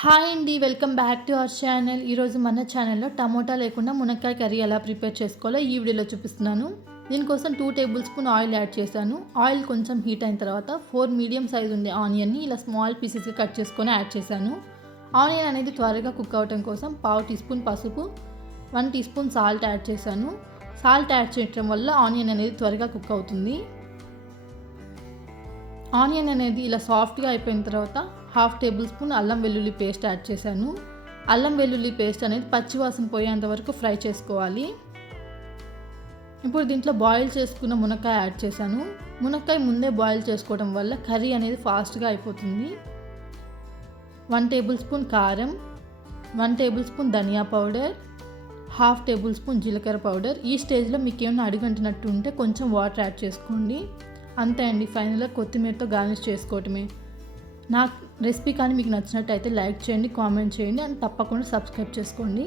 Hi అండి. Welcome back to our channel. ఈరోజు మన ఛానల్‌లో టమోటా లేకుండా మునక్కాయ కర్రీ ఎలా ప్రిపేర్ చేసుకోవాలో ఈ వీడియోలో చూపిస్తున్నాను. దీనికోసం 2 టేబుల్ స్పూన్ ఆయిల్ యాడ్ చేశాను. ఆయిల్ కొంచెం హీట్ అయిన తర్వాత 4 మీడియం సైజ్ ఉండే ఆనియన్‌ని ఇలా స్మాల్ పీసెస్‌గా కట్ చేసుకొని యాడ్ చేశాను. ఆనియన్ అనేది త్వరగా కుక్ అవ్వడం కోసం పావు టీ స్పూన్ పసుపు, 1 టీ స్పూన్ సాల్ట్ యాడ్ చేశాను. సాల్ట్ యాడ్ చేయడం వల్ల ఆనియన్ అనేది త్వరగా కుక్ అవుతుంది. ఆనియన్ అనేది ఇలా సాఫ్ట్గా అయిపోయిన తర్వాత హాఫ్ టేబుల్ స్పూన్ అల్లం వెల్లుల్లి పేస్ట్ యాడ్ చేశాను. అల్లం వెల్లుల్లి పేస్ట్ అనేది పచ్చివాసన పోయేంత వరకు ఫ్రై చేసుకోవాలి. ఇప్పుడు దీంట్లో బాయిల్ చేసుకున్న మునక్కాయ యాడ్ చేశాను. మునక్కాయ ముందే బాయిల్ చేసుకోవడం వల్ల కర్రీ అనేది ఫాస్ట్గా అయిపోతుంది. 1 టేబుల్ స్పూన్ కారం, 1 టేబుల్ స్పూన్ ధనియా పౌడర్, హాఫ్ టేబుల్ స్పూన్ జీలకర్ర పౌడర్. ఈ స్టేజ్లో మీకు ఏమైనా అడుగంటినట్టు ఉంటే కొంచెం వాటర్ యాడ్ చేసుకోండి. అంతే అండి, ఫైనల్గా కొత్తిమీరతో గార్నిష్ చేసుకోవటమే. నా రెసిపీ కానీ మీకు నచ్చినట్టయితే లైక్ చేయండి, కామెంట్ చేయండి అండ్ తప్పకుండా సబ్స్క్రైబ్ చేసుకోండి.